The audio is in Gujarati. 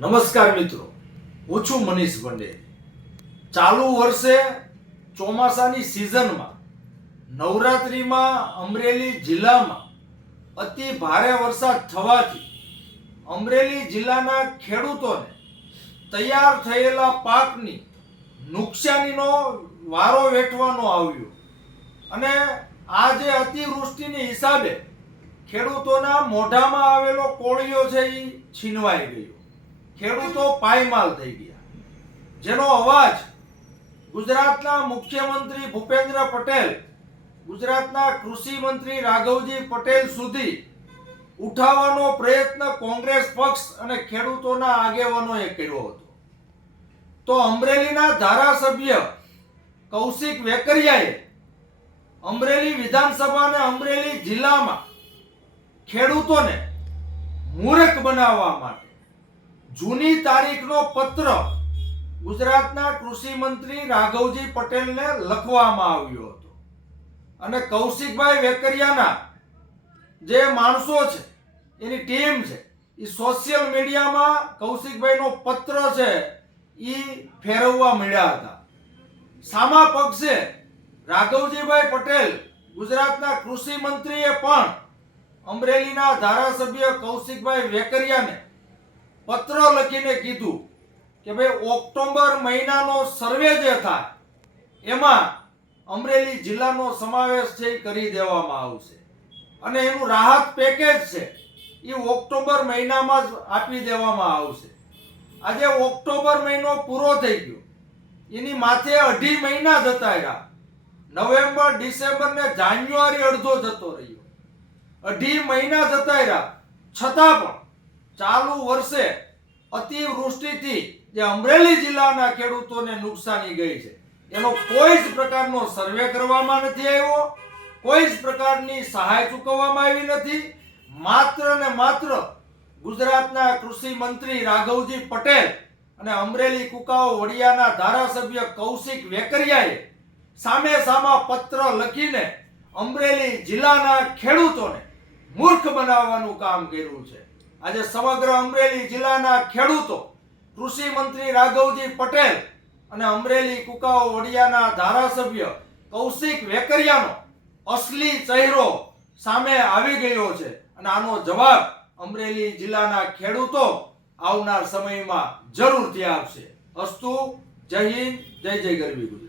નમસ્કાર મિત્રો. હું છું મનીષ પંડે ચાલુ વર્ષે ચોમાસાની સિઝનમાં નવરાત્રિમાં અમરેલી જિલ્લામાં અતિ ભારે વરસાદ થવાથી અમરેલી જિલ્લાના ખેડૂતોને તૈયાર થયેલા પાકની નુકસાનીનો વારો વેઠવાનો આવ્યો. અને આ જે અતિવૃષ્ટિની હિસાબે ખેડૂતોના મોઢામાં આવેલો કોળિયો છે એ છીનવાઈ ગયો. ખેડૂતો પાયમાલ થઈ ગયા. જેનો અવાજ ગુજરાતના મુખ્યમંત્રી ભૂપેન્દ્ર પટેલ, ગુજરાતના કૃષિ મંત્રી રાઘવજી પટેલ સુધી ઉઠાવવાનો પ્રયત્ન કોંગ્રેસ પક્ષ અને ખેડૂતોના આગેવાનોએ કર્યો હતો. તો અમરેલીના ધારાસભ્ય કૌશિક વેકરિયાએ અમરેલી વિધાનસભા અને અમરેલી જિલ્લામાં ખેડૂતોને મૂર્ખ બનાવવા માટે જૂની તારીખનો પત્ર ગુજરાતના કૃષિ મંત્રી રાઘવજી પટેલને લખવામાં આવ્યો હતો. અને કૌશિકભાઈ વેકરિયાના જે માણસો છે, એની ટીમ છે, એ સોશિયલ મીડિયામાં કૌશિકભાઈનો પત્ર છે, એ ફેરવવા મળ્યા હતા. સામા પક્ષે રાઘવજીભાઈ પટેલ ગુજરાતના કૃષિ મંત્રીએ પણ અમરેલીના ધારાસભ્ય કૌશિકભાઈ વેકરિયાને પત્ર લખીને કીધું કે ભાઈ, ઓક્ટોબર મહિનાનો સર્વે જે થાય, એમાં અમરેલી જિલ્લાનો સમાવેશ છે એ કરી દેવામાં આવશે. અને એનું રાહત પેકેજ છે એ ઓક્ટોબર મહિનામાં જ આપી દેવામાં આવશે. આજે ઓક્ટોબર મહિનો પૂરો થઈ ગયો. એની માથે અઢી મહિના જતા રહ્યા. નવેમ્બર, ડિસેમ્બર ને જાન્યુઆરી અડધો જતો રહ્યો. અઢી મહિના જતા રહ્યા. છતાં પણ ચાલુ વર્ષે અતિવૃષ્ટિથી જે અમરેલી જિલ્લાના ખેડૂતોને નુકસાની ગઈ છે, એનો કોઈ જ પ્રકારનો સર્વે કરવામાં નથી આવ્યો, કોઈ જ પ્રકારની સહાય ચૂકવવામાં આવી નથી. માત્ર ને માત્ર ગુજરાતના કૃષિ મંત્રી રાઘવજી પટેલ અને અમરેલી કુકાઓ વડિયાના ધારાસભ્ય કૌશિક વેકરિયાએ સામે સામા પત્ર લખીને અમરેલી જિલ્લાના ખેડૂતોને મૂર્ખ બનાવવાનું કામ કર્યું છે. આજે સમગ્ર અમરેલી જિલ્લાના ખેડૂતો, કૃષિ મંત્રી રાઘવજી પટેલ અને અમરેલી કુકાઓ વડિયાના ધારાસભ્ય કૌશિક વેકરિયાનો અસલી ચહેરો સામે આવી ગયો છે અને આનો જવાબ અમરેલી જિલ્લાના ખેડૂતો આવનાર સમયમાં જરૂરથી આપશે. અસ્તુ, જય હિન્દ, જય જય ગરવી ગુજરાત.